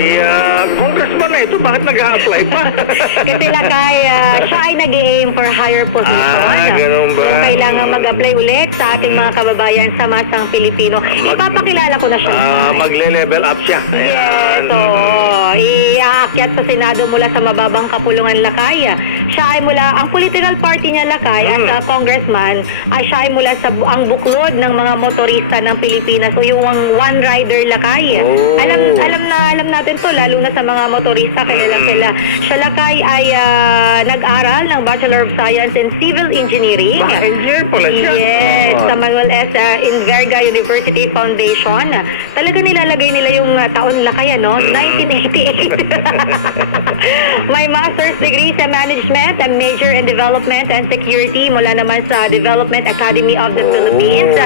Ay, congressman na ito, bakit nag-a-apply pa? Kasi Lakay, siya ay nag-aim for higher position. Ganun ba? So, kailangan mag-apply ulit sa ating mga kababayan sa masang Pilipino. Ipapakilala ko na siya. Magle-level up siya. Yes, oo. Iaakyat sa Senado mula sa mababang kapulungan Lakay. Siya ay mula, ang political party niya Lakay, as a congressman, ay siya ay mula sa ang buklod ng mga motorista ng Pilipinas. So yung one rider Lakay. Oh. Alam natin to, lalo na sa mga motorista, kilala sila. Siya Lakay ay nag-aral ng Bachelor of Science in Civil Engineering. Engineer pala siya. Yes, sa Manuel S. Inverga University Foundation. Talaga nilalagay nila yung taon Lakay, no? 1988. May master's degree sa management and major in development and security mula naman sa Development Academy of the Philippines.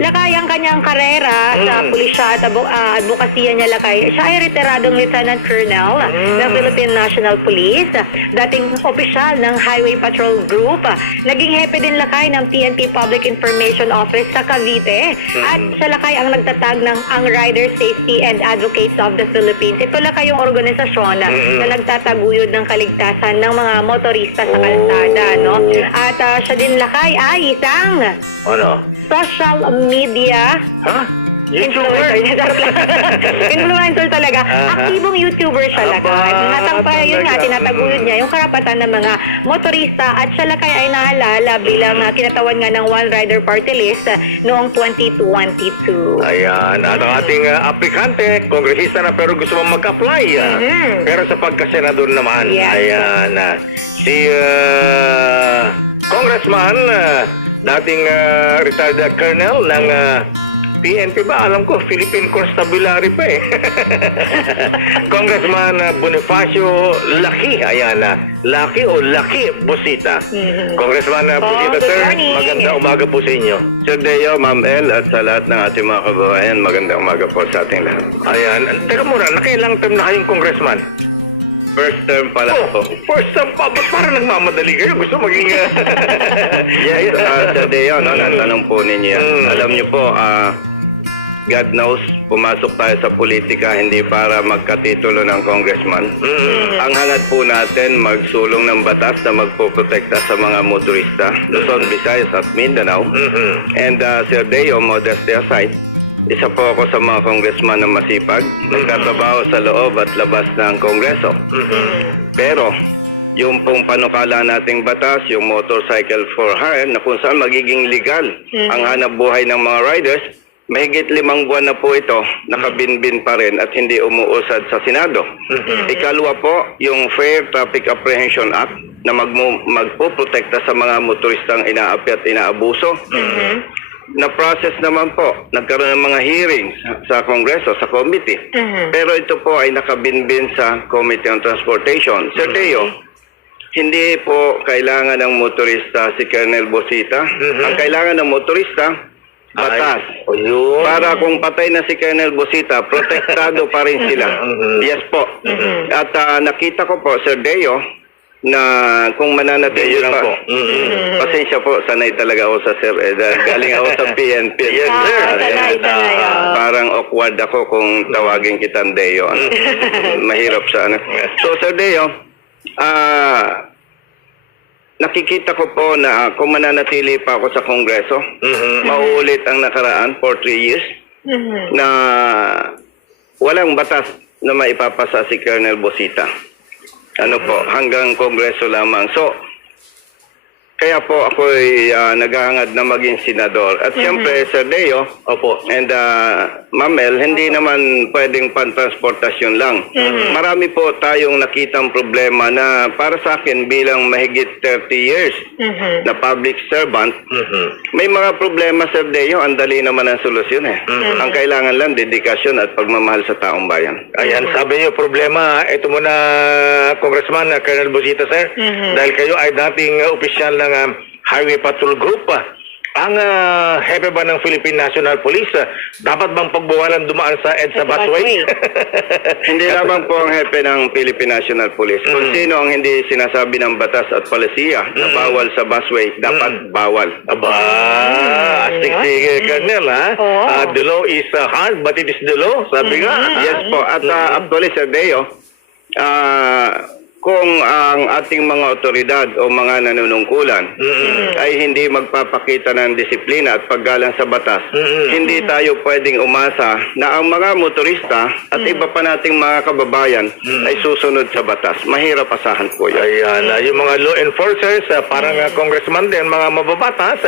Lakay ang kanyang karera sa pulisya at advokasya niya Lakay. Siya ay retiradong Lieutenant Colonel ng Philippine National Police, dating opisyal ng Highway Patrol Group, naging hepe din Lakay ng PNP Public Information Office sa Cavite, at siya Lakay ang nagtatag ng ang Rider Safety and Advocates of the Philippines. Ito Lakay yung organisasyon na nagtataguyod ng kaligtasan ng mga motorista sa kalsada, no? At siya din Lakay ay isang social media influencer. Influencer talaga. Aktibong YouTuber siya Lakay. Yun nga, tinataguyod niya yung karapatan ng mga motorista, at siya Lakay ay nahalala bilang kinatawan nga ng One Rider Party List noong 2022. Ayan. At ang ating aplikante, kongresista na pero gusto mong mag-apply. Pero sa pagkasenador naman, ayan. Si Congressman, dating retired colonel ng PNP ba? Alam ko, Philippine Constabulary pa eh. Congressman Bonifacio Laki. Ayan na. Laki o Laki Busita. Congressman Busita, good sir. morning. Magandang umaga po sa inyo. Sir Deo, Ma'am El, at sa lahat ng ating mga kababayan, magandang umaga po sa ating lahat. Ayan. Teka muna, nakailang term na kayong congressman? First term pa lang po. First term pa. Ba't parang nagmamadali kayo? Gusto maging... Yes, Sir Deo, no, natanong po ninyo yan. Alam niyo po, God knows, pumasok tayo sa politika hindi para magkatitulo ng congressman. Ang hangad po natin, magsulong ng batas na magpoprotekta sa mga motorista, Luzon, Visayas at Mindanao. And Sir Deo, modesty aside, isa po ako sa mga congressman na masipag, nagtatrabaho sa loob at labas ng kongreso. Pero, yung pong panukala nating batas, yung motorcycle for hire, na kung saan magiging legal ang hanap buhay ng mga riders, mahigit 5 buwan na po ito, nakabinbin pa rin at hindi umuusad sa Senado. Ikalwa po, yung Fair Traffic Apprehension Act na magpoprotekta sa mga motoristang inaapi at inaabuso. Na-process naman po, nagkaroon ng mga hearings sa Kongreso, sa committee. Pero ito po ay nakabinbin sa Committee on Transportation. Sir Teo, hindi po kailangan ng motorista si Colonel Busita. Ang kailangan ng motorista, batas. Para kung patay na si Colonel Busita, protektado pa rin sila. Yes po. At nakita ko po, Sir Deo, na kung mananatili pa. Pasensya po, sanay talaga ako sa Sir galing ako sa PNP. Yes, sir. Parang awkward ako kung tawagin kitang Deo. Mahirap sa ano. So, Sir Deo, nakikita ko po na kung mananatili pa ako sa Kongreso, mauulit ang nakaraan for 3 years na walang batas na maipapasa si Colonel Busita. Ano po, hanggang Kongreso lamang. So, kaya po ako naghahangad na maging senador. At siyempre, Sir Deo, and Ma'am El, hindi naman pwedeng pantransportasyon lang. Marami po tayong nakitang problema na para sa akin bilang mahigit 30 years na public servant, may mga problema, Sir Deo, ang dali naman ang solusyon eh. Ang kailangan lang, dedikasyon at pagmamahal sa taong bayan. Ayan, sabi niyo, problema, ito muna, Congressman Colonel Busita, sir, dahil kayo ay dating opisyal ng Highway Patrol Group. Ang hepe ba ng Philippine National Police, dapat bang pagbawalan dumaan sa EDSA busway? Hindi lamang po ang hepe ng Philippine National Police. Kung sino ang hindi sinasabi ng batas at palisiya na bawal sa busway, dapat bawal. Aba, astig si Colonel, ha? Oo. The law is hard, but it is the law, sabi nga. Yes po. At actually, Sir Deo, kung ang ating mga otoridad o mga nanunungkulan ay hindi magpapakita ng disiplina at paggalang sa batas, hindi tayo pwedeng umasa na ang mga motorista at iba pa nating mga kababayan ay susunod sa batas. Mahirap asahan po yan. Ayan, yung mga law enforcers, parang congressman din, mga mababatas,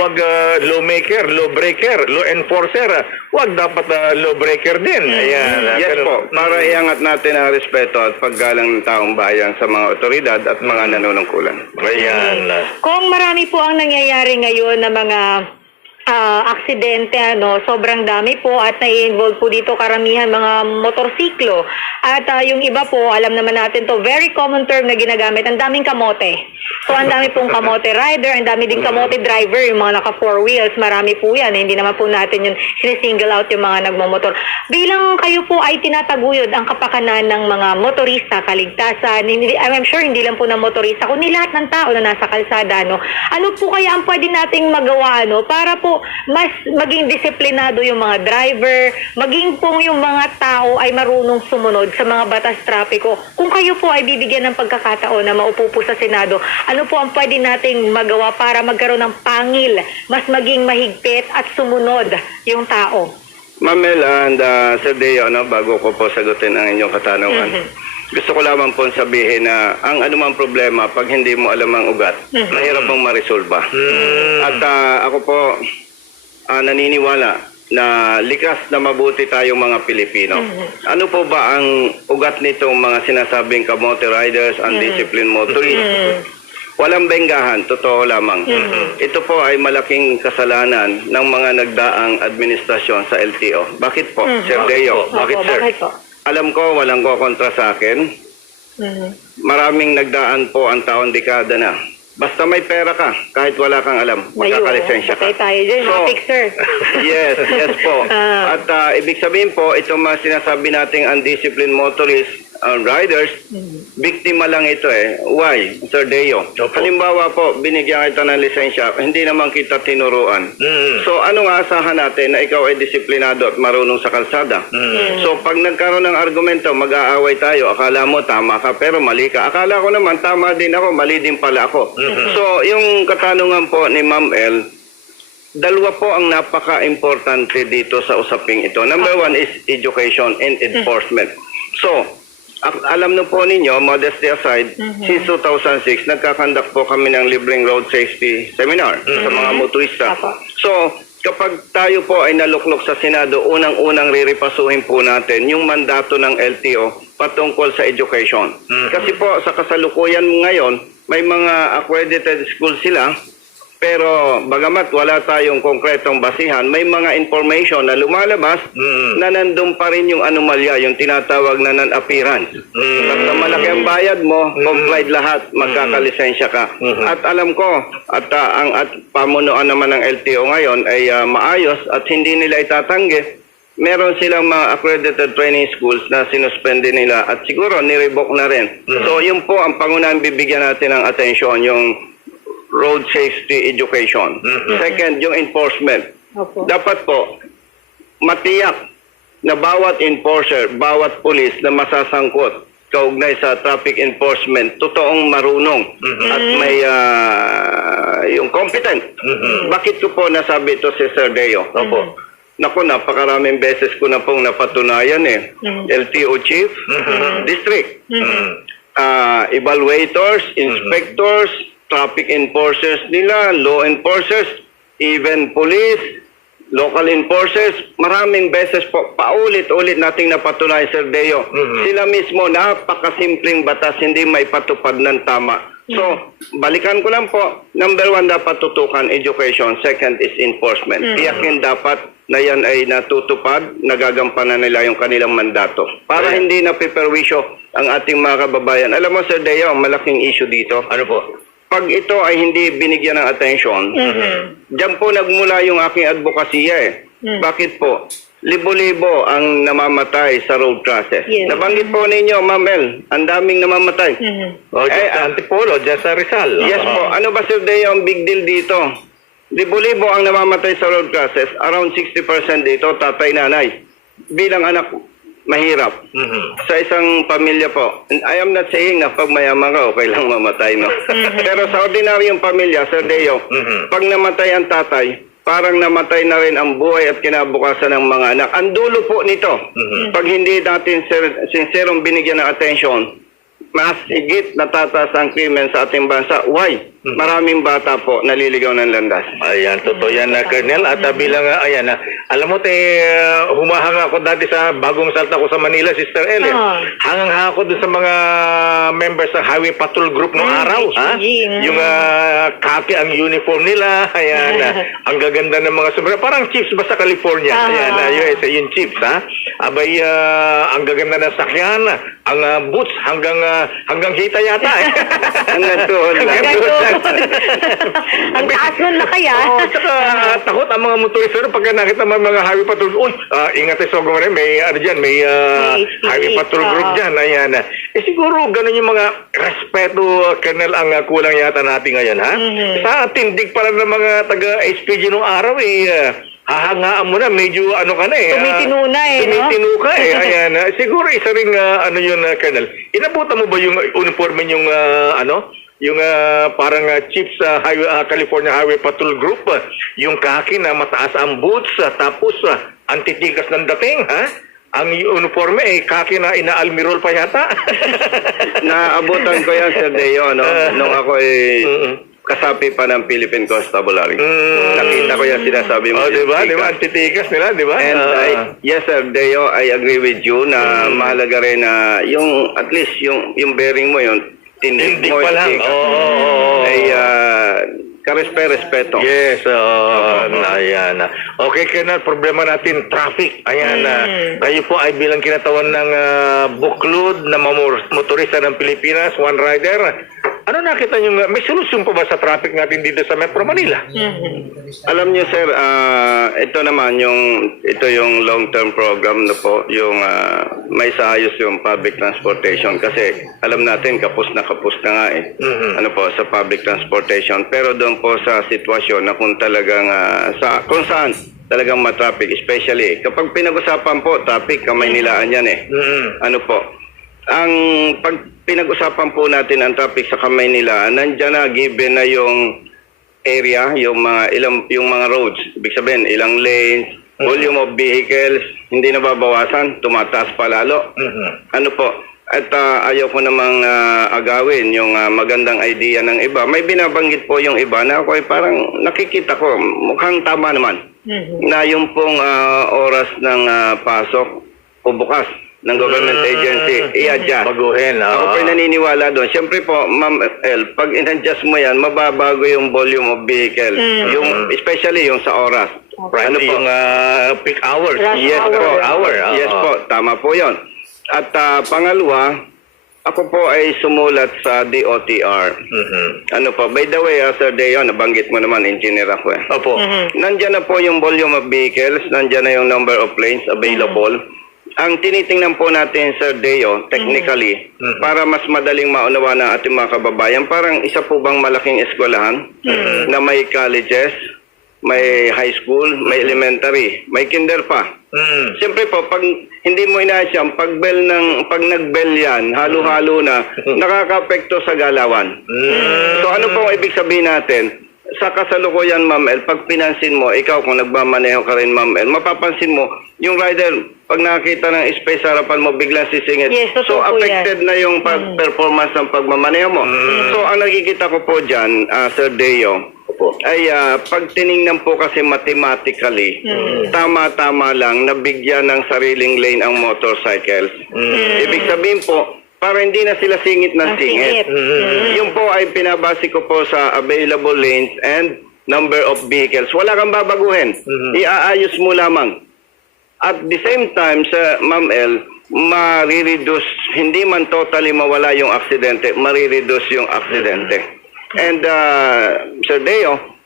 huwag lawmaker, lawbreaker, law enforcer, huwag dapat lawbreaker din. Ayan, Yes po, para iangat natin ang respeto at paggalang ng taong bayan sa mga otoridad at mga nanunungkulan. Ayan. Kung marami po ang nangyayari ngayon na mga aksidente, sobrang dami po at nai-involve po dito karamihan mga motorsiklo. At yung iba po, alam naman natin to, very common term na ginagamit, ang daming kamote. So ang dami pong kamote rider, ang dami din kamote driver, yung mga naka four wheels, marami po yan. Hindi naman po natin yun sinisingle out yung mga nagmamotor. Bilang kayo po ay tinataguyod ang kapakanan ng mga motorista, kaligtasan, I'm sure hindi lang po ng motorista, kundi lahat ng tao na nasa kalsada, ano po kaya ang pwede nating magawa, para po mas maging disiplinado yung mga driver, maging pong yung mga tao ay marunong sumunod sa mga batas trapiko. Kung kayo po ay bibigyan ng pagkakataon na maupo po sa Senado, ano po ang pwede nating magawa para magkaroon ng pangil, mas maging mahigpit at sumunod yung tao? Ma'am Mel and Sir Deo, bago ko po sagutin ang inyong katanungan, gusto ko lamang po sabihin na ang anumang problema, pag hindi mo alam ang ugat, mahirap mong marisolba. At ako po naniniwala na likas na mabuti tayong mga Pilipino. Ano po ba ang ugat nitong mga sinasabing kamote riders, undisciplined motorists? Walang benggahan, totoo lamang. Ito po ay malaking kasalanan ng mga nagdaang administrasyon sa LTO. Bakit po, Sir Deo? Bakit, sir? Bakit po? Alam ko, walang kontra sa akin. Maraming nagdaan po ang taon dekada na. Basta may pera ka, kahit wala kang alam, magkakalisensya ka. Patay tayo dyan, mga fixer. Yes po. At ibig sabihin po, itong mga sinasabi nating undisciplined motorists, riders, biktima lang ito Why, Sir Deo? Halimbawa po, binigyan kita ng lisensya, hindi naman kita tinuruan. So, ano nga asahan natin na ikaw ay disiplinado at marunong sa kalsada? So, pag nagkaroon ng argumento, mag-aaway tayo. Akala mo tama ka, pero mali ka. Akala ko naman, tama din ako, mali din pala ako. So, yung katanungan po ni Ma'am El, dalawa po ang napaka-importante dito sa usaping ito. Number one is education and enforcement. So, alam na po ninyo, modesty aside, since 2006, nagkakandak po kami ng libreng road safety seminar sa mga motorista. So, kapag tayo po ay naluklok sa Senado, unang-unang riripasuhin po natin yung mandato ng LTO patungkol sa education. Kasi po, sa kasalukuyan ngayon, may mga accredited school sila, pero bagamat wala tayong konkretong basihan, may mga information na lumalabas na nandun pa rin yung anomalya, yung tinatawag na non-appearance. Basta malaki ang bayad mo, complied lahat, magkakalisensya ka. At alam ko, at pamunuan naman ng LTO ngayon ay maayos at hindi nila itatanggi. Meron silang mga accredited training schools na sinuspende nila at siguro nirevoke na rin. So yun po ang pangunahing bibigyan natin ng atensyon, yung road safety education. Second, yung enforcement. Dapat po, matiyak na bawat enforcer, bawat pulis na masasangkot kaugnay sa traffic enforcement, totoong marunong at may yung competent. Bakit ko po nasabi ito si Sir Deo? Naku, napakaraming beses ko na pong napatunayan LTO chief, district, evaluators, inspectors, traffic enforcers nila, law enforcers, even police, local enforcers, maraming beses po, paulit-ulit nating napatunayan, Sir Deo. Sila mismo, napakasimpleng batas, hindi may patupad ng tama. So, balikan ko lang po, number one, dapat tutukan education. Second is enforcement. Tiyakin dapat na yan ay natutupad, nagagampanan nila yung kanilang mandato. Para hindi na piperwisyo ang ating mga kababayan. Alam mo, Sir Deo, malaking issue dito. Ano po? pag ito ay hindi binigyan ng atensyon, diyan po nagmula yung aking advokasya eh. Bakit po? Libo-libo ang namamatay sa road crashes. Yes. Nabanggit po ninyo, Ma'am El, ang daming namamatay. O, dyan sa Antipolo, dyan sa Rizal. Yes po. Ano ba, Sir Deo, ang big deal dito? Libo-libo ang namamatay sa road crashes. Around 60% dito, tatay-nanay. Bilang anak, mahirap. Sa isang pamilya po, I am not saying na pag mayaman ka, okay lang mamatay, no? Pero sa ordinaryong pamilya, Sir Deo, pag namatay ang tatay, parang namatay na rin ang buhay at kinabukasan ng mga anak. Ang dulo po nito, pag hindi natin sincerong binigyan ng atensyon, mas higit natataas ang krimen sa ating bansa. Why? Maraming bata po naliligaw ng landas. Ayan, totoo yan, Colonel. At bilang, ayan, alam mo, humahanga ako dati sa bagong salta ko sa Manila, Sister Ellen. Hangang-hanga ako dun sa mga members ng Highway Patrol Group noong araw. Ha? Yung kaki ang uniform nila. Ayan, ang gaganda ng mga sombrero. Parang chiefs ba sa California? Ayan, USA, yung chiefs, ha? Abay, ang gaganda ng sakyan, ang boots hanggang hita yata. Hanggang tuhod lang. Hanggang tuhod lang. Ang taas nun na kaya. Oo, tsaka takot ang mga motorista pagka nakita mga highway patrol. Uy, ingat tayo sa may ano dyan, may highway patrol group dyan. Ayan. Siguro ganun yung mga respeto, Colonel, ang kulang yata natin ngayon, ha? Sa tindig pala ng mga taga-SPG nung araw, hahangaan mo na, medyo ano ka na Tumitino na tumitino ka Ayan. Siguro isa ring ano yun, Colonel. Inabutan mo ba yung uniforme yung yung parang chief sa California Highway Patrol Group, yung kaki na mataas ang boots, tapos antitigas ng dating, ha? Ang uniforme kaki na inaalmirol pa yata. Naabutan ko yan, Sir Deo, no? Nung ako kasapi pa ng Philippine Constabulary. Nakita ko yan sinasabi mo. Diba? Antitigas nila, diba? And yes, Sir Deo, I agree with you na mahalaga rin na yung, at least, yung bearing mo yun, tindig mo pa lang. ay karespeto. Yes, ayan. Okay, Colonel, problema natin, traffic. Ayan, kayo po ay bilang kinatawan ng buklod na motorista ng Pilipinas, one rider. Ano nakita nyo, may solusyon po ba sa traffic natin dito sa Metro Manila? Alam niyo, sir, ito naman ito yung long-term program na po, yung may saayos yung public transportation kasi alam natin kapos na nga ano po sa public transportation, pero doon po sa sitwasyon na kung talagang kung saan talagang matraffic, especially kapag pinag-usapan po traffic, kamay nilaan yan ano po, ang pag pinag-usapan po natin ang traffic sa Kamaynilaan, nandiyan na given na yung area, yung mga roads. Ibig sabihin, ilang lanes, volume of vehicles, hindi nababawasan, tumataas pa lalo. Ano po? At ayaw ko namang agawin yung magandang idea ng iba. May binabanggit po yung iba na ako ay parang nakikita ko, mukhang tama naman, na yung pong oras ng pasok o bukas ng government agency, i-adjust. Baguhin. Ako po'y naniniwala doon. Siyempre po, Ma'am El, pag in-adjust mo yan, mababago yung volume of vehicle. Especially yung sa oras. Ano po? Yung peak hours. Yes po. Yes po, tama po yon. At pangalawa, ako po ay sumulat sa DOTR. Ano po, by the way, Sir Deo, nabanggit mo naman, engineer ako Opo. Nandyan na po yung volume of vehicles, nandyan na yung number of lanes available. Ang tinitingnan po natin, Sir Deo, technically, para mas madaling maunawa ng ating mga kababayan, parang isa po bang malaking eskwelahan na may colleges, may high school, may elementary, may kinder pa. Siyempre po, pag hindi mo inaasam, pag nag-bell yan, halo-halo na, nakaka-apekto sa galawan. So ano po ang ibig sabihin natin? Sa kasalukuyan, Ma'am El, pag pinansin mo, ikaw kung nagmamaneho ka rin, Ma'am El, mapapansin mo, yung rider, pag nakita ng space sa harapan mo, biglang sisingit. Yes, so, affected na yung performance ng pagmamaneho mo. So, ang nakikita ko po dyan, Sir Deo, ay pag tiningnan po kasi mathematically, tama-tama lang nabigyan ng sariling lane ang motorcycles. Ibig sabihin po, para hindi na sila singit ng singit. Yung po ay pinabase ko po sa available lanes and number of vehicles. Wala kang babaguhin. Iaayos mo lamang. At the same time, sa Ma'am El, marireduce, hindi man totally mawala yung aksidente, marireduce yung aksidente. And Sir Deo,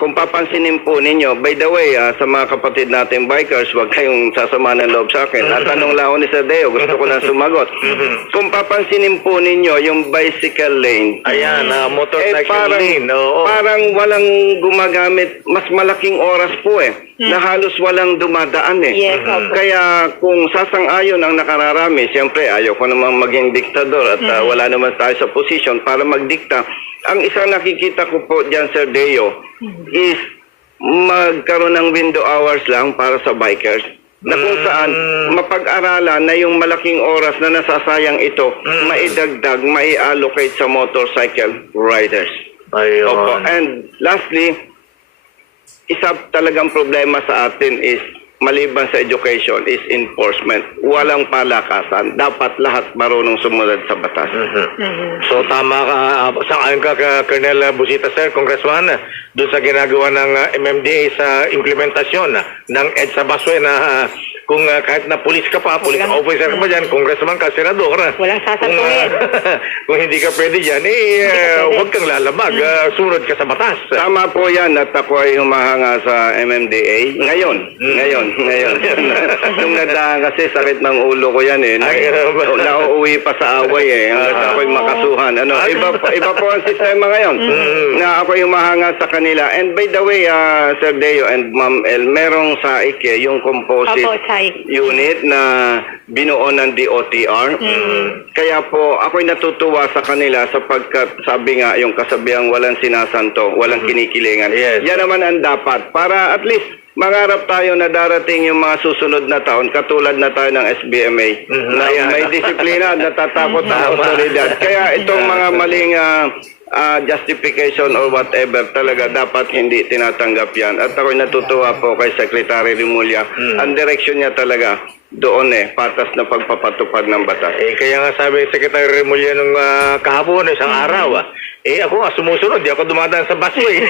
kung papansinin po ninyo, by the way, sa mga kapatid natin bikers, huwag kayong sasama ng loob sa akin. At tanong lang ako ni Sir Deo, gusto ko na sumagot. Kung papansinin po ninyo yung bicycle lane, Ayan, motorcycle lane. Oo. parang walang gumagamit, mas malaking oras po na halos walang dumadaan Yes, opo. Kaya kung sasang-ayon ang nakararami, siyempre ayaw ko naman maging diktador at wala naman tayo sa posisyon para magdikta. Ang isang nakikita ko po dyan, Sir Deo, is magkaroon ng window hours lang para sa bikers na kung saan mapag-aralan na yung malaking oras na nasasayang ito maidagdag, mai-allocate sa motorcycle riders. Ayun. Opo. And lastly, isa talagang problema sa atin is maliban sa education is enforcement. Walang palakasan. Dapat lahat marunong sumunod sa batas. So tama ka, sang-ayon ka Colonel Busita, Sir, Congressman, doon sa ginagawa ng MMDA sa implementasyon ng EDSA Busway na kung kahit na pulis ka pa, police officer ka pa dyan, congressman ka, senador, Walang sasantuhin. kung hindi ka pwede dyan, huwag kang lalabag, sunod ka sa batas. Tama po yan at ako ay humahanga sa MMDA. Ngayon. Nung nagdaan kasi sakit ng ulo ko yan Nauuwi pa sa away hanggang ako'y makasuhan. Iba po ang sistema ngayon na ako'y humahanga sa kanila. And by the way, Sir Deo and Ma'am El, merong sa IKE yung composite Opo, Sai. unit na binuo ng DOTR. Kaya po ako'y natutuwa sa kanila sapagkat sabi nga yung kasabihang walang sinasanto, walang kinikilingan. Yes. Yan naman ang dapat para at least mangarap tayo na darating yung mga susunod na taon katulad na tayo ng SBMA na may disiplina at natatakot ang otoridad. Kaya itong mga maling justification or whatever talaga dapat hindi tinatanggap yan. At ako'y natutuwa po kay Secretary Rimulya. Ang direksyon niya talaga doon patas na pagpapatupad ng batas. Kaya nga sabi ni Secretary Remulla nung kahapon, isang araw, ako nga sumusunod, di ako dumadaan sa busway.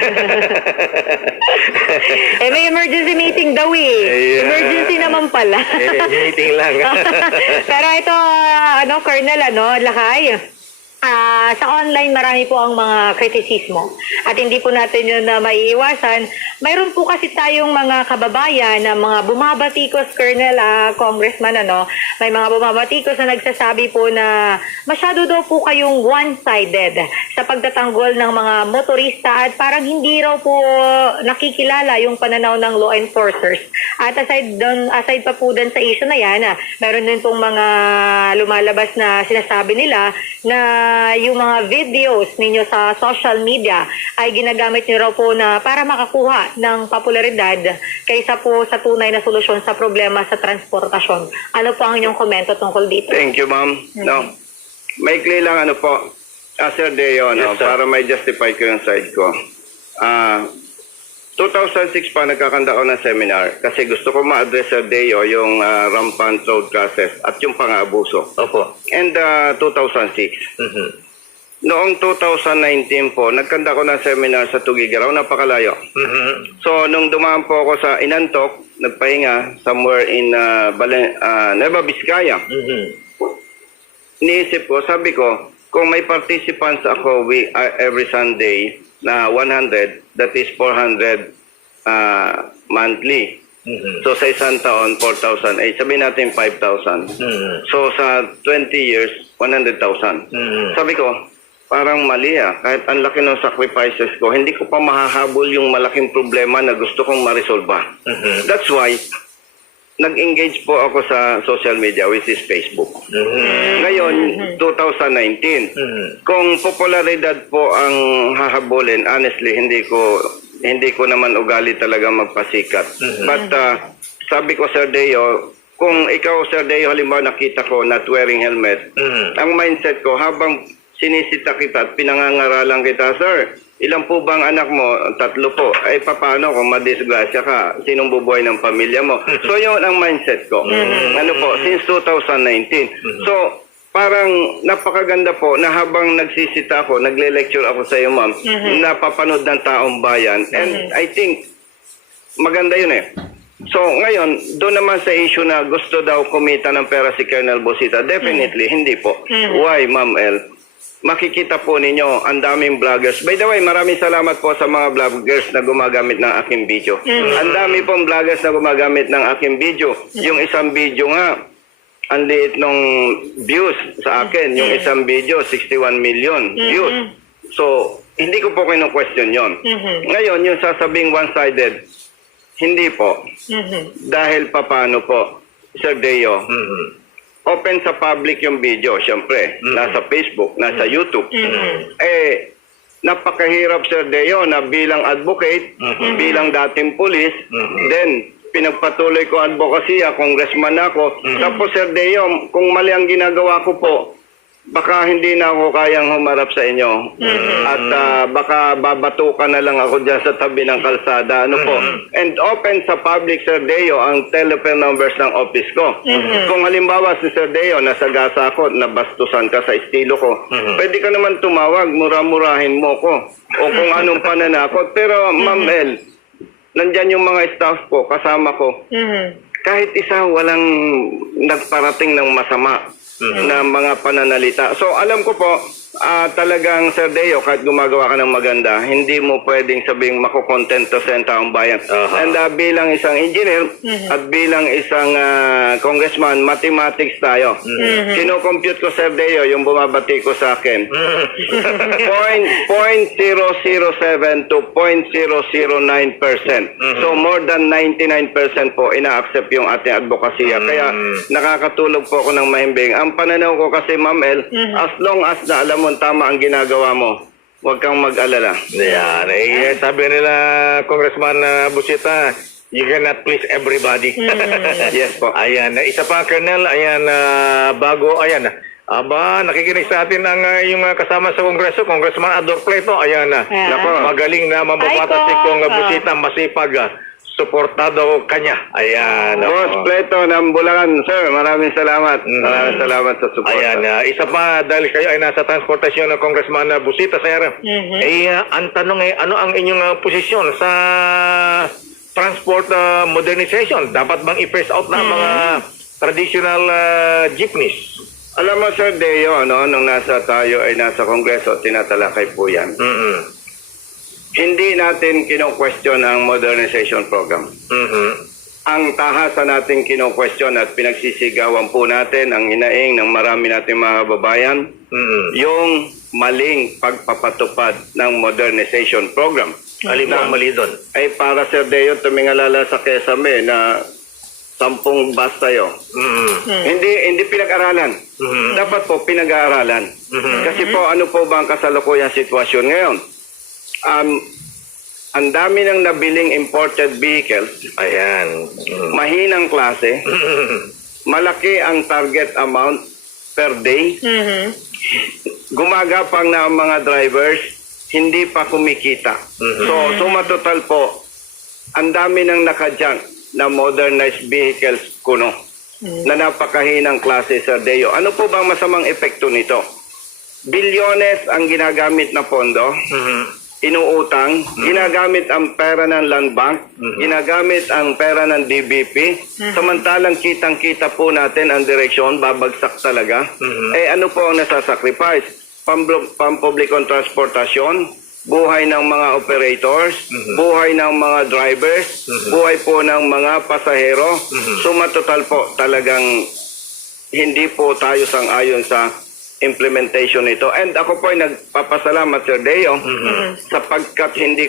May emergency meeting daw Yeah. Emergency naman pala. Meeting lang. Pero ito, Colonel, Lakay, sa online marami po ang mga kritisismo at hindi po natin yun na maiiwasan. Mayroon po kasi tayong mga kababayan na mga bumabatikos, Colonel, Congressman, may mga bumabatikos na nagsasabi po na masyado daw po kayong one-sided sa pagtatanggol ng mga motorista at parang hindi raw po nakikilala yung pananaw ng law enforcers. At aside pa po dun sa issue na yan, meron din pong mga lumalabas na sinasabi nila na yung mga videos ninyo sa social media ay ginagamit niyo raw po na para makakuha ng popularidad kaysa po sa tunay na solusyon sa problema sa transportasyon. Ano po ang inyong komento tungkol dito? Thank you, ma'am. No. Maikli lang po. Sir Deo, Yes, sir. para may justify ko yung side ko. 2006 pa nagkakanda ako ng seminar kasi gusto ko ma-address, Sir Deo, yung rampant road crashes at yung pang-aabuso. Opo. And 2006. Noong 2019 po, nagkanda ko ng seminar sa Tugigaraw, napakalayo. So, nung dumaan po ako sa Inantok, nagpahinga somewhere in Nueva Vizcaya. Iniisip ko, sabi ko, kung may participants ako every Sunday na 100, that is 400 monthly. So sa isang taon, 4,008. Sabihin natin 5,000. So sa 20 years, 100,000. Sabi ko, parang mali kahit ang laki ng sacrifices ko, hindi ko pa mahahabol yung malaking problema na gusto kong ma-resolve. That's why, nag-engage po ako sa social media, which is Facebook. Ngayon, 2019. Kung popularidad po ang hahabulin, honestly, hindi ko naman ugali talaga magpasikat. But sabi ko, Sir Deo, kung ikaw, Sir Deo, halimbawa nakita ko not wearing helmet, ang mindset ko, habang sinisita kita at pinangangaralan kita, Sir, ilan po bang anak mo? 3 po. Ay, paano kung madisgrasya ka? Sinong bubuhay ng pamilya mo? So, yun ang mindset ko. Since 2019. So, parang napakaganda po na habang nagsisita ako, nagle-lecture ako sa iyo, ma'am, napapanood ng taong bayan. And I think, maganda yun So, ngayon, doon naman sa issue na gusto daw kumita ng pera si Colonel Busita, definitely, hindi po. Why, Ma'am El? makikita po ninyo ang daming vloggers. By the way, maraming salamat po sa mga vloggers na gumagamit ng aking video. Ang dami pong vloggers na gumagamit ng aking video. Yung isang video nga, ang liit nung views sa akin. Yung isang video, 61 million views. So, hindi ko po kinu-question yon. Ngayon, yung sasabing one-sided, hindi po. Dahil paano po, Sir Deo, open sa public yung video, syempre. Nasa Facebook, nasa YouTube. Eh, napakahirap, Sir Deo, na bilang advocate, bilang dating pulis, then pinagpatuloy ko advokasya, congressman ako. Tapos, Sir Deo, kung mali ang ginagawa ko po, baka hindi na ako kayang humarap sa inyo. At baka babatukan na lang ako dyan sa tabi ng kalsada. Ano po? And open sa public, Sir Deo, ang telephone numbers ng office ko. Kung halimbawa si Sir Deo, nasa gasa ako, nabastusan ka sa estilo ko, pwede ka naman tumawag, mura-murahin mo ko. O kung anong pananakot. Pero, Ma'am El, nandyan yung mga staff ko, kasama ko. Kahit isa walang nagparating ng masama na mga pananalita. So alam ko po, talagang Sir Deo, kahit gumagawa ka ng maganda, hindi mo pwedeng sabing makukontento sa taong bayan. And bilang isang engineer at bilang isang congressman, mathematics tayo. Kino-compute ko, Sir Deo, yung bumabati ko sa akin. 0.007 to 0.009%. So more than 99% po ina-accept yung ating advokasya. Kaya nakakatulog po ako ng mahimbing. Ang pananaw ko kasi, Ma'am El, as long as na alam mo tama ang ginagawa mo, huwag kang mag-alala. Yan. Sabi nila, Congressman Busita, you cannot please everybody. Yes po. Ayan. Isa pa, Colonel, ayan, bago, ayan, nakikinig sa atin ang yung kasama sa Kongreso, Congressman Ador Pleto, ayan, Nako. magaling na mambabata si Kong Busita, masipag, suportado kanya. Ayan. Boss Pleto ng Bulacan, sir, maraming salamat. Maraming salamat sa support. Ayan, isa pa, dahil kayo ay nasa transportasyon ng Congressman Busita, sir, ang tanong ay, ano ang inyong posisyon sa transport modernization? Dapat bang i-phase out na ang mga traditional jeepneys? Alam mo, Sir Deo, nung tayo ay nasa Kongreso, tinatalakay po yan. Hindi natin kino-question ang modernization program. Ang tahasan natin kino-question at pinagsisigawan po natin ang hinaing ng marami nating mga babayan, yung maling pagpapatupad ng modernization program. Alin mo ang mali doon? Ay para, Sir Deo, tumingalala sa Quezame na 10 bus tayo. Hindi pinag-aralan. Dapat po pinag-aaralan. Kasi po, ano po ba ang kasalukuyang sitwasyon ngayon? Ang dami ng nabiling imported vehicles. Ayan. Mahinang klase. Malaki ang target amount per day. Gumagapang na ang mga drivers, hindi pa kumikita. So, suma total po, ang dami ng nakajunk na modernized vehicles kuno na napakahinang klase, Sir Deo. Ano po bang masamang epekto nito? Bilyones ang ginagamit na pondo, inuutang, ginagamit ang pera ng Land Bank, ginagamit ang pera ng DBP, samantalang kitang-kita po natin ang direksyon, babagsak talaga. Ano po ang nasasacrifice? Pampublikong transportasyon, buhay ng mga operators, buhay ng mga drivers, buhay po ng mga pasahero. Sumatotal po talagang hindi po tayo sang-ayon sa implementation nito. And ako po ay nagpapasalamat, Sir Deo, sapagkat hindi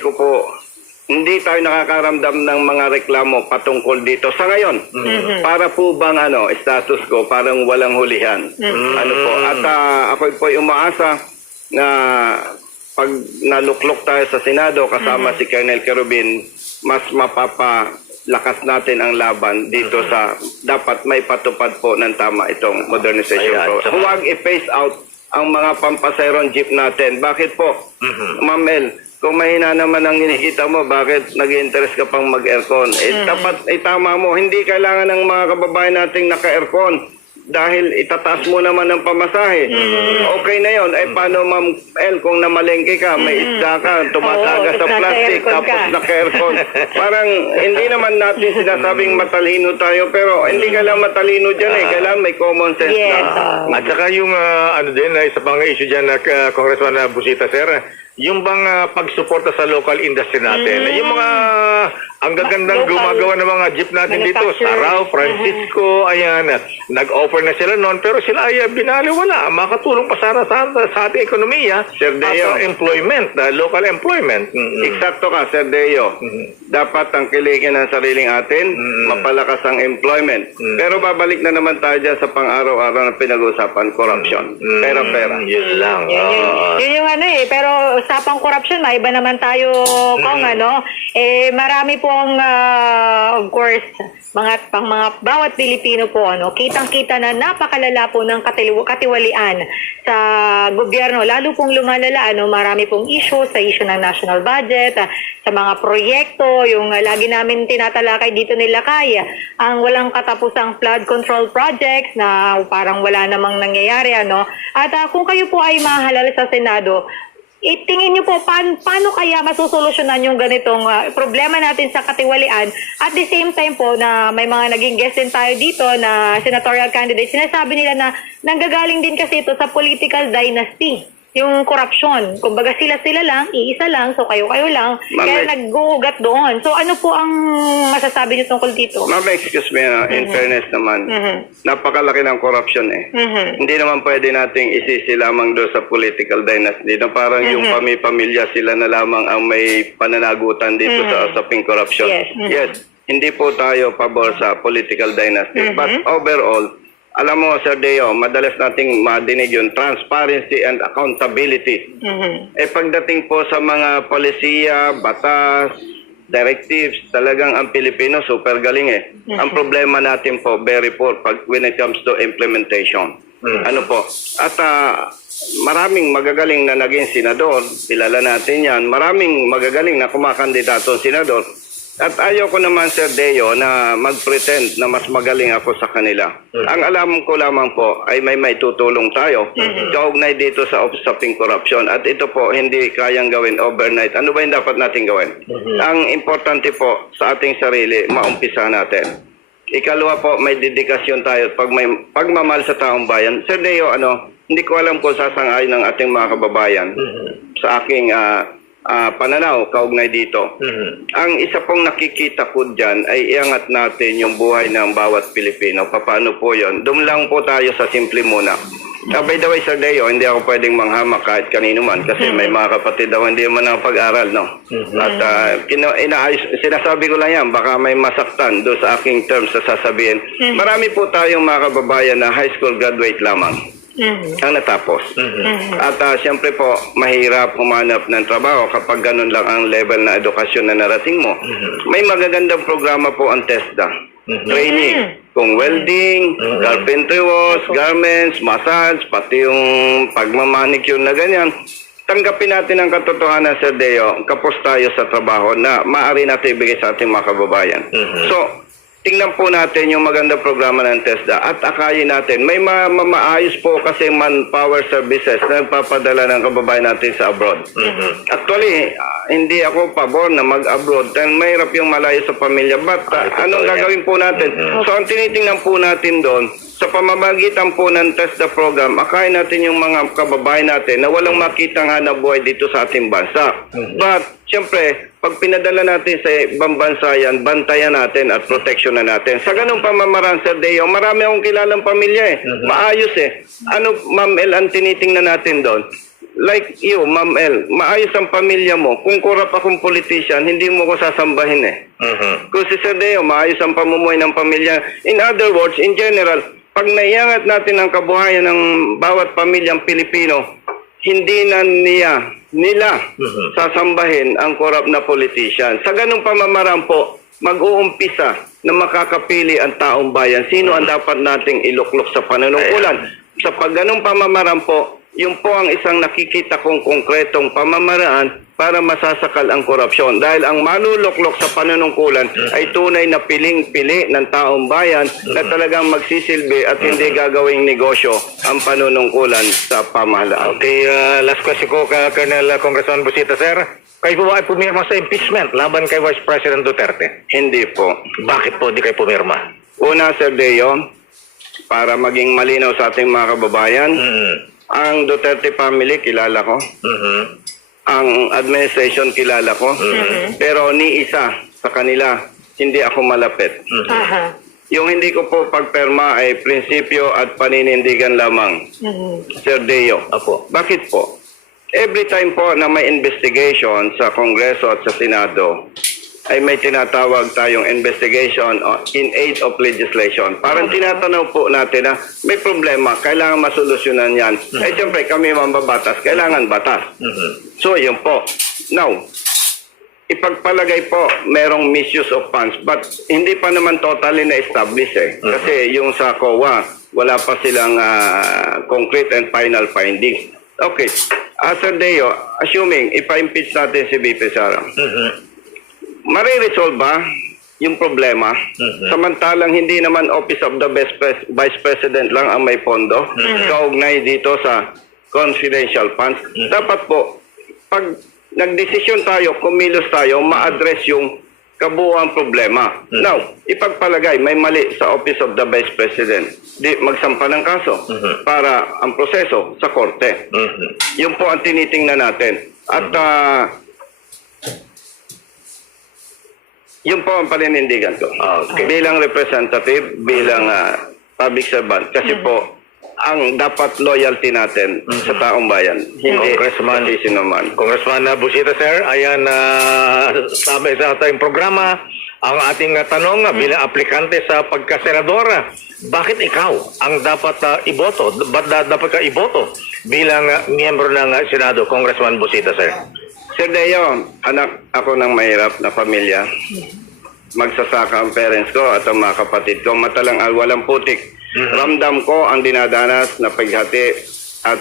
tayo nakakaramdam ng mga reklamo patungkol dito. Sa ngayon, para po bang status ko, parang walang hulihan. Ano po. At ako po ay umaasa na pag naluklok tayo sa Senado kasama si Colonel Kerubin, mas mapapalakas natin ang laban dito sa dapat may patupad po ng tama itong modernization program. Huwag i-phase out ang mga pampaserong jeep natin. Bakit po? Ma'am El, kung mahina naman ang hinikita mo, bakit nag-interest ka pang mag-aircon? Dapat tama mo, hindi kailangan ng mga kababayan nating naka-aircon. dahil itataas mo naman ng pamasahe. Okay na yon. Ay paano, Ma'am El, kung namalengke ka, may isda ka, tumataga Oo, sa plastic, naka-aircon tapos ka. naka-aircon. Parang hindi naman natin sinasabing matalino tayo, pero hindi ka lang matalino dyan eh. Kailangan may common sense Yes. na. At saka yung ano din, isa pang issue dyan na Congressman Busita, sir, yung bang pagsuporta sa local industry natin. Yung mga ang gagandang Local gumagawa ng mga jeep natin dito, manufacturers. Sarao, Francisco, ayan, nag-offer na sila noon, pero sila ay binaliwala. Makatulong pa sana sa ating ekonomiya Sir Deo. at employment, local employment. Eksakto ka, Sir Deo. Dapat tangkilikin ang sariling atin, mapalakas ang employment. Pero babalik na naman tayo dyan sa pang-araw-araw na pinag-uusapan, corruption. Pera-pera. Yun lang. Yun yung ano eh, pero usapang corruption, maiba naman tayo kung ano, marami pong, of course, mga bawat Pilipino po, ano, kitang-kita na napakalala po ng katiwalian sa gobyerno, lalo pong lumalala, ano, marami pong issue sa issue ng national budget, sa mga proyekto, yung lagi namin tinatalakay dito nila kaya, ang walang katapusang flood control projects na parang wala namang nangyayari, ano, at kung kayo po ay mahalal sa Senado, tingin niyo po paano kaya masusolusyonan yung ganitong problema natin sa katiwalian at the same time po na may mga naging guest din tayo dito na senatorial candidates, sinasabi nila na nanggagaling din kasi ito sa political dynasty, yung corruption. Kumbaga sila lang, iisa lang, so kayo lang, kaya nag-uugat doon. So ano po ang masasabi niyo tungkol dito? Ma'am, excuse me, in fairness naman, napakalaki ng corruption eh. Hindi naman pwede nating isisi lamang doon sa political dynasty na parang yung pamilya sila na lamang ang may pananagutan dito sa usaping corruption. Yes. Yes, hindi po tayo pabor sa political dynasty. But overall, alam mo, Sir Deo, madalas nating madinig yung transparency and accountability. Pagdating po sa mga polisiya, batas, directives, talagang ang Pilipino super galing eh. Ang problema natin po, very poor when it comes to implementation. Ano po? At maraming magagaling na naging senador, kilala natin yan, maraming magagaling na kumakandidato senador. At ayaw ko naman, Sir Deo, na mag-pretend na mas magaling ako sa kanila. Ang alam ko lamang po ay may tutulong tayo kaugnay dito sa stopping corruption. At ito po, hindi kayang gawin overnight. Ano ba yung dapat natin gawin? Ang importante po sa ating sarili, maumpisa natin. Ikalawa po, may dedikasyon tayo pag may pagmamahal sa taong bayan. Sir Deo, hindi ko alam kung sasang-ayon ng ating mga kababayan sa aking pananaw kaugnay dito. Ang isa pong nakikita ko dyan ay iangat natin yung buhay ng bawat Pilipino. Paano po yon? Doon lang po tayo sa simple muna. By the way, Sir Deo, hindi ako pwedeng manghamak kahit kanino man kasi may mga kapatid daw hindi man nakapag-aral, no? At sinasabi ko lang yan, baka may masaktan doon sa aking terms sa sasabihin. Marami po tayong mga kababayan na high school graduate lamang ang natapos. At siyempre po, mahirap humanap ng trabaho kapag ganun lang ang level na edukasyon na narating mo. May magagandang programa po ang TESDA. Training, kung welding, carpentry work, garments, massage, pati yung pagmamanicure na ganyan. Tanggapin natin ang katotohanan, Sir Deo, kapos tayo sa trabaho na maaari natin ibigay sa ating mga kababayan. So, tingnan po natin yung maganda programa ng TESDA at akayin natin. May maayos po kasi manpower services na nagpapadala ng kababayan natin sa abroad. Actually, hindi ako pabor na mag-abroad dahil mahirap yung malayo sa pamilya. But anong gagawin po natin? So, ang tinitingnan po natin doon, sa pamamagitan po ng TESDA program, akayin natin yung mga kababayan natin na walang makitang hanap buhay dito sa ating bansa. But, siyempre, pag pinadala natin sa ibang bansa yan, bantayan natin at protection na natin. Sa ganung pamamaraan, Sir Deo, marami akong kilalang pamilya eh. Maayos eh. Ano, Ma'am El, ang tinitingnan natin doon? Like you, Ma'am El, maayos ang pamilya mo. Kung korap akong politician, hindi mo ko sasambahin eh. Kung si Sir Deo, maayos ang pamumuhay ng pamilya. In other words, in general, pag naiangat natin ang kabuhayan ng bawat pamilyang Pilipino, hindi na nila sasambahin ang korap na politician. Sa ganung pamamaraan po, mag-uumpisa na makakapili ang taong bayan. Sino ang dapat nating iluklok sa panunungkulan? Sa pagganong pamamaraan po, yun po ang isang nakikita kong konkretong pamamaraan para masasakal ang korupsyon. Dahil ang manuluklok sa panunungkulan ay tunay na piling-pili ng taong bayan na talagang magsisilbi at hindi gagawing negosyo ang panunungkulan sa pamahalaan. Okay, last question ko kay Colonel Congressman Busita, sir. Kayo po ba ay pumirma sa impeachment laban kay Vice President Duterte? Hindi po. Bakit po di kayo pumirma? Una, Sir Deo, para maging malinaw sa ating mga kababayan, ang Duterte family kilala ko. Ang administration kilala ko, pero ni isa sa kanila, hindi ako malapit. Aha. Yung hindi ko po pagperma ay prinsipyo at paninindigan lamang, Sir Deo. Apo. Bakit po? Every time po na may investigation sa Kongreso at sa Senado, ay may tinatawag tayong investigation in aid of legislation. Parang tinatanaw po natin na may problema, kailangan masolusyonan yan. Eh siyempre kami mambabatas, kailangan batas. So yun po. Now, ipagpalagay po merong misuse of funds but hindi pa naman totally na-establish eh. Kasi yung sa COA, wala pa silang concrete and final findings. Okay. Sir Deo, assuming ipa-impeach natin si VP Sara, mariresolve ba yung problema? Samantalang hindi naman Office of the Vice President lang ang may pondo, kaugnay dito sa confidential funds. Dapat po, pag nagdesisyon tayo, kumilos tayo, ma-address yung kabuuan problema. Now, ipagpalagay, may mali sa Office of the Vice President. Di magsampa ng kaso para ang proseso sa korte. Yun po ang tinitingnan natin. At yun po ang paninindigan ko. Okay. Bilang representative, bilang public servant. Kasi po, ang dapat loyalty natin sa taong bayan. Hindi Congressman. kasi sinuman. Congressman Busita, sir, ayan, sabi sa ating programa, ang ating tanong bilang aplikante sa pagkasenadora, bakit ikaw ang dapat iboto? Ba't dapat ka iboto bilang miyembro ng Senado, Congressman Busita, sir? Sir Deo, anak ako ng mahirap na pamilya. Magsasaka ang parents ko at ang mga kapatid ko. Matalang walang putik. Ramdam ko ang dinadanas na paghati at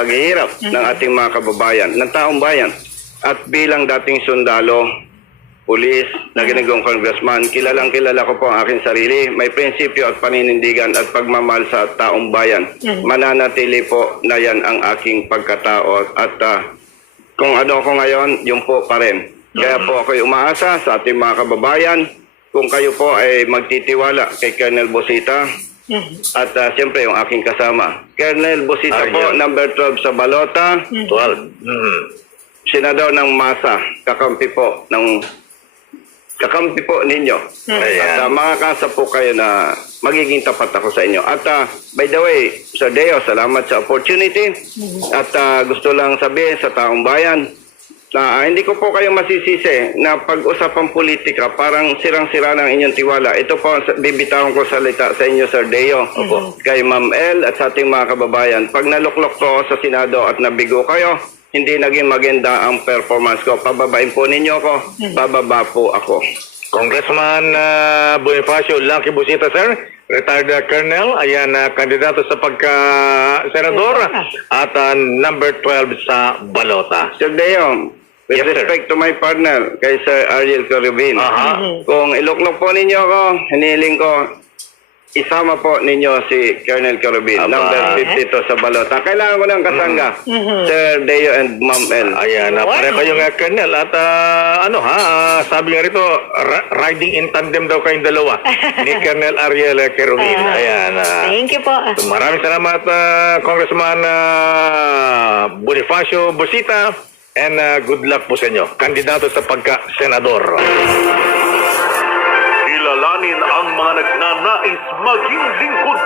paghihirap ng ating mga kababayan, ng taong bayan. At bilang dating sundalo, pulis, na ginagawang congressman, kilalang kilala ko po ang aking sarili. May prinsipyo at paninindigan at pagmamahal sa taong bayan. Mananatili po na yan ang aking pagkatao. At kung ano ako ngayon, yun po pa rin. Kaya po ako'y umaasa sa ating mga kababayan kung kayo po ay magtitiwala kay Colonel Busita at siyempre yung aking kasama. Colonel Busita po, number 12 sa balota. 12. Senador ng masa, kakampi po ninyo. At makakasa po kayo na magiging tapat ako sa inyo. At by the way, Sir Deo, salamat sa opportunity. At gusto lang sabihin sa taong bayan na hindi ko po kayo masisisi na pag-usapang politika parang sirang-sira ng inyong tiwala. Ito po ang bibitawan ko salita sa inyo, Sir Deo, kay Ma'am El at sa ating mga kababayan. Pag naluklok ko sa Senado at nabigo kayo, hindi naging maganda ang performance ko. Pababain po ninyo ako, bababa po ako. Congressman Bonifacio Lucky Busita, sir, retired colonel, ayan, kandidato sa pagka-senador at number 12 sa balota. Sir Deo, with Yes, sir. respect to my partner, kay Sir Ariel Corubin, kung iluklok po ninyo ako, hiniling ko, isama po ninyo si Colonel Corubin, number 52 sa balota. Kailangan ko ng kasangga, Sir Deo and Ma'am El. Ayan, pare kayong colonel at sabi nga rito, riding in tandem daw kayong dalawa ni Colonel Ariel Kerubin. Ayan. Thank you po. Maraming salamat, Congressman Bonifacio Busita, and good luck po sa inyo. Kandidato sa pagka-senador. Kilalanin ang mga nagnanais maging lingkod